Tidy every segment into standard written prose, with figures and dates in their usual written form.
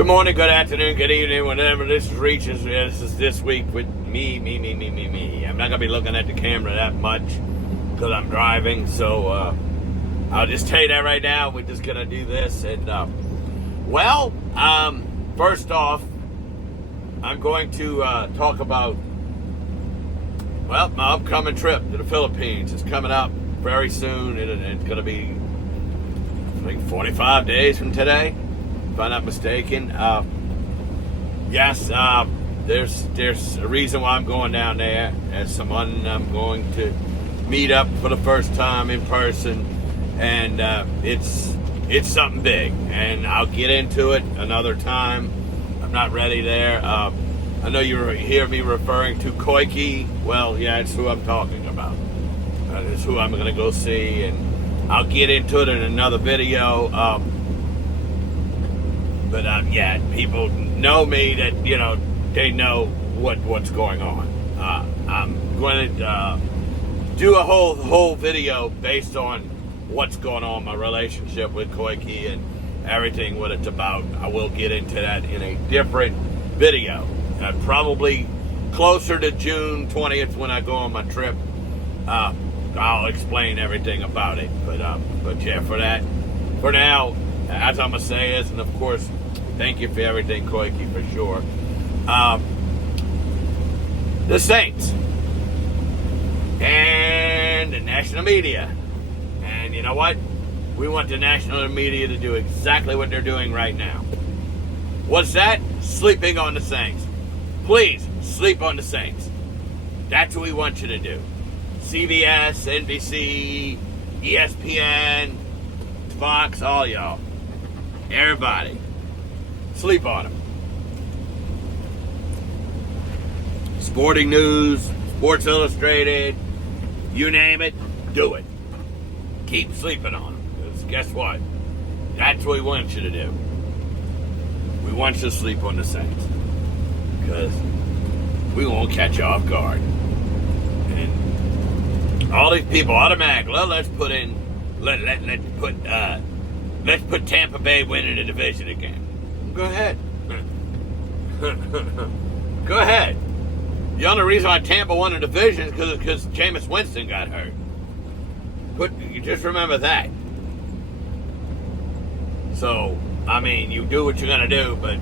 Good morning, good afternoon, good evening, whenever this reaches. This is this week with me. I'm not going to be looking at the camera that much because I'm driving, so I'll just tell you that right now. We're just going to do this. And, first off, I'm going to talk about, my upcoming trip to the Philippines. It's coming up very soon. It's going to be, I think, 45 days from today, if I'm not mistaken. Yes, there's a reason why I'm going down there. As someone I'm going to meet up for the first time in person, and it's something big. And I'll get into it another time. I'm not ready there. I know you hear me referring to Koyki. Well, yeah, it's who I'm talking about. It's who I'm going to go see, and I'll get into it in another video. People know me that, they know what's going on. I'm going to do a whole video based on what's going on, my relationship with Koyki and everything, what it's about. I will get into that in a different video. Probably closer to June 20th when I go on my trip. I'll explain everything about it. But yeah, for now, as I'm going to say is, and of course, thank you for everything, Koyki, for sure. The Saints and the national media. And you know what? We want the national media to do exactly what they're doing right now. What's that? Sleeping on the Saints. Please, sleep on the Saints. That's what we want you to do. CBS, NBC, ESPN, Fox, all y'all. Everybody. Sleep on them. Sporting News, Sports Illustrated, you name it, do it. Keep sleeping on them. Because guess what? That's what we want you to do. We want you to sleep on the Saints. Because we won't catch you off guard. And all these people automatically, let's put Tampa Bay winning the division again. Go ahead. Go ahead. The only reason why Tampa won the division is because Jameis Winston got hurt. You just remember that. So, you do what you're going to do, but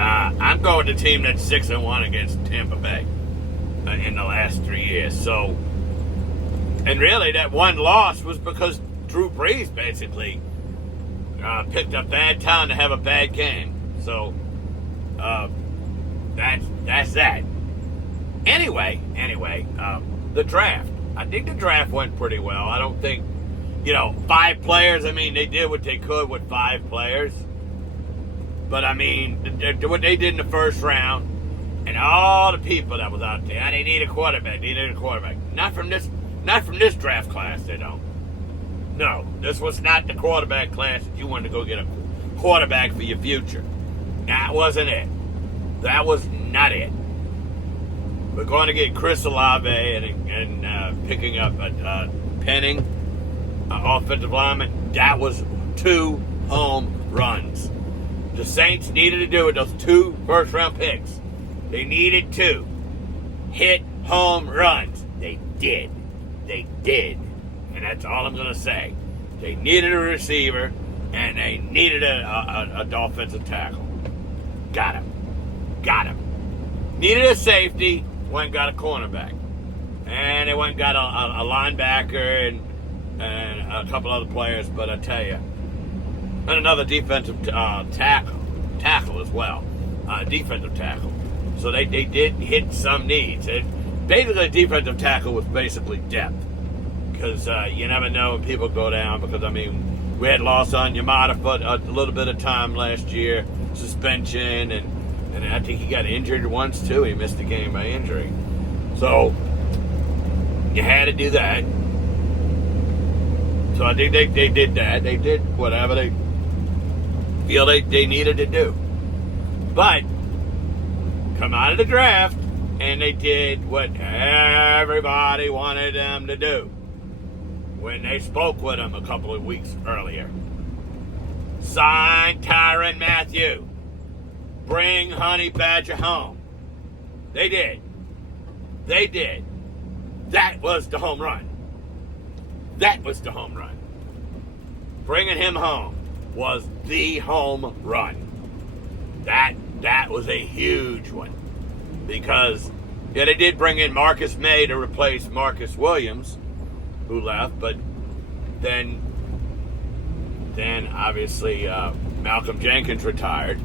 I'm going to the team that's 6-1 against Tampa Bay in the last 3 years. So, and really that one loss was because Drew Brees basically picked a bad time to have a bad game. So, that's that. Anyway, the draft. I think the draft went pretty well. I don't think, 5 players. They did what they could with 5 players. But, what they did in the first round, and all the people that was out there, they need a quarterback. Not from this draft class, they don't. No, this was not the quarterback class that you wanted to go get a quarterback for your future. That wasn't it. That was not it. We're going to get Chris Olave and picking up Penning, offensive lineman. That was 2 home runs. The Saints needed to do it, those 2 first-round picks. They needed to hit home runs. They did. And that's all I'm going to say. They needed a receiver, and they needed a offensive tackle. Got him. Needed a safety, went and got a cornerback. And they went and got a linebacker and a couple other players, but I tell you, and another defensive tackle as well. Defensive tackle. So they did hit some needs. Basically, defensive tackle was basically depth. Because you never know when people go down. Because, we had lost on Yamada for a little bit of time last year. Suspension. And I think he got injured once, too. He missed the game by injury. So, you had to do that. So I think they did that. They did whatever they feel they needed to do. But, come out of the draft, and they did what everybody wanted them to do when they spoke with him a couple of weeks earlier. Sign Tyrann Mathieu. bring Honey Badger home. They did. They did. That was the home run. That was the home run. Bringing him home was the home run. That was a huge one. Because, yeah, they did bring in Marcus May to replace Marcus Williams, who left, but then obviously Malcolm Jenkins retired.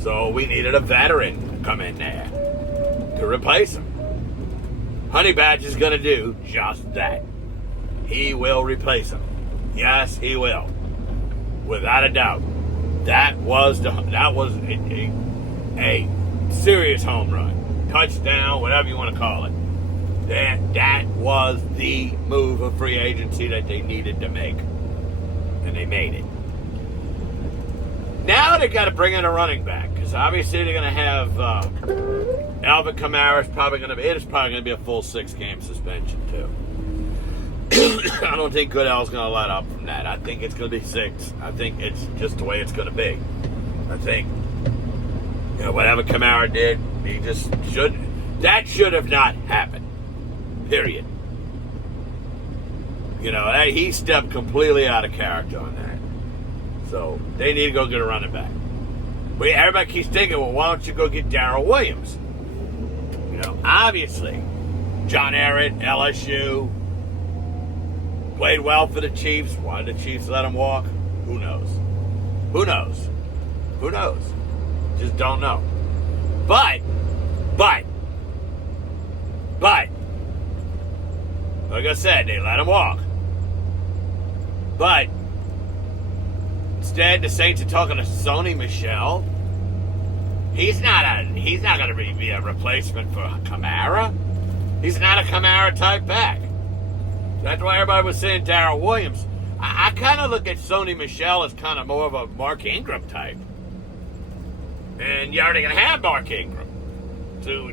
So we needed a veteran to come in there to replace him. Honey Badger's going to do just that. He will replace him. Yes, he will. Without a doubt. That was a serious home run. Touchdown, whatever you want to call it. That was the move of free agency that they needed to make. And they made it. Now they got to bring in a running back. Because obviously they're going to have Alvin Kamara is probably going to be a full 6-game suspension too. I don't think Goodell's going to let up from that. I think it's going to be 6. I think it's just the way it's going to be. I think, whatever Kamara did, he just that should have not happened. Period. He stepped completely out of character on that. So they need to go get a running back. But everybody keeps thinking, well, why don't you go get Darrell Williams? Obviously, John Ehret, LSU, played well for the Chiefs. Why did the Chiefs let him walk? Who knows? Who knows? Who knows? Just don't know. But, like I said, they let him walk. But instead, the Saints are talking to Sony Michel. He's not going to be a replacement for Kamara. He's not a Kamara type back. That's why everybody was saying Darrell Williams. I kind of look at Sony Michel as kind of more of a Mark Ingram type. And you're already going to have Mark Ingram. So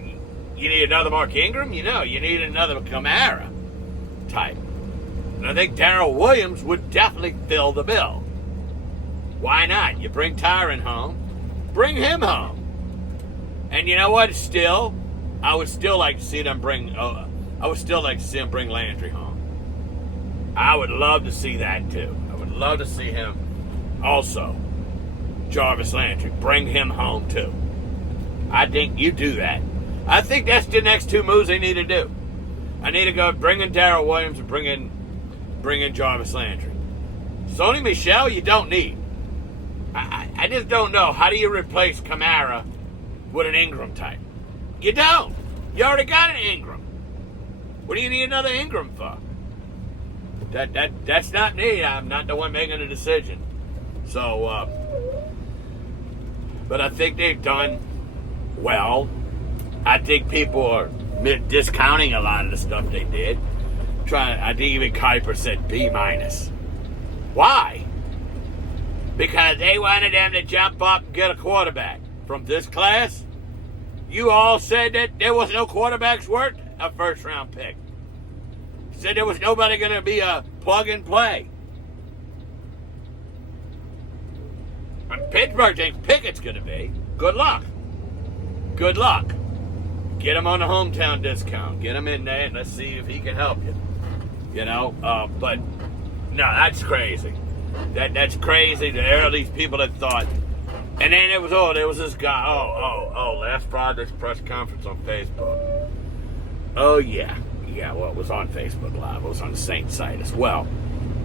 you need another Mark Ingram? You need another Kamara type. And I think Darrell Williams would definitely fill the bill. Why not? You bring Tyron home. Bring him home. And you know what? I would still like to see them bring Landry home. I would love to see that too. I would love to see him also. Jarvis Landry. Bring him home too. I think you do that. I think that's the next 2 moves they need to do. I need to go bring in Darrell Williams and bring in Jarvis Landry. Sony Michel, you don't need. I just don't know. How do you replace Kamara with an Ingram type? You don't. You already got an Ingram. What do you need another Ingram for? That's not me. I'm not the one making the decision. So, but I think they've done well. I think people are discounting a lot of the stuff they did. I think even Kuiper said B-. Why? Because they wanted them to jump up and get a quarterback. From this class, you all said that there was no quarterbacks worth a first-round pick. Said there was nobody going to be a plug-and-play. And Pittsburgh thinks Pickett's going to be. Good luck. Good luck. Get him on the hometown discount. Get him in there and let's see if he can help you. But no, that's crazy. That's crazy. There are these people that thought. And then there was this guy. Last Friday's press conference on Facebook. Oh, yeah. Yeah, well, it was on Facebook Live. It was on the Saints site as well.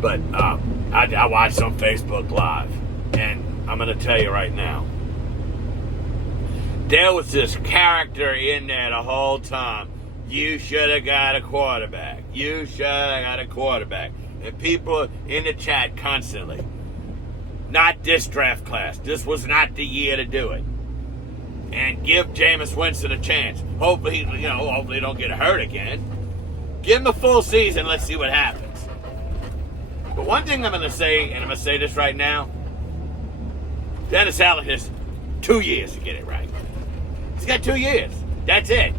But I watched on Facebook Live. And I'm going to tell you right now. There was this character in there the whole time. You should have got a quarterback. You should have got a quarterback. And people in the chat constantly. Not this draft class. This was not the year to do it. And give Jameis Winston a chance. Hopefully he don't get hurt again. Give him a full season. Let's see what happens. But one thing I'm going to say, and I'm going to say this right now. Dennis Allen has 2 years to get it right. He's got 2 years. That's it.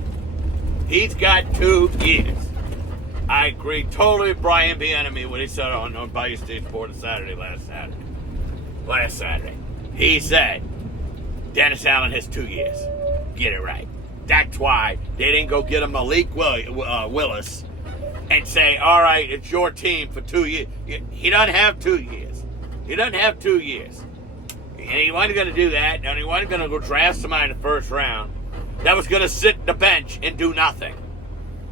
He's got 2 years. I agree totally with Brian Bieniemy when he said on Bayou State Sports last Saturday. He said, Dennis Allen has 2 years. Get it right. That's why they didn't go get him Malik Willis and say, all right, it's your team for 2 years. He doesn't have 2 years. He doesn't have 2 years. And he wasn't going to do that, and he wasn't going to go draft somebody in the first round that was going to sit the bench and do nothing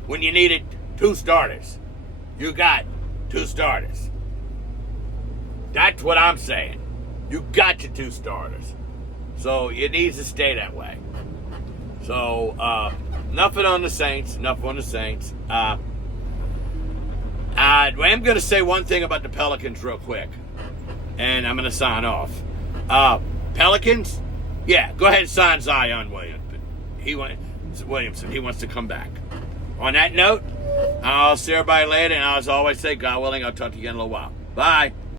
when you needed 2 starters. You got 2 starters. That's what I'm saying. You got your 2 starters. So it needs to stay that way. So, nothing on the Saints. I am going to say one thing about the Pelicans real quick, and I'm going to sign off. Pelicans, yeah, go ahead and sign Zion Williamson. He wants to come back. On that note, I'll see everybody later, and as always say, God willing, I'll talk to you again in a little while. Bye.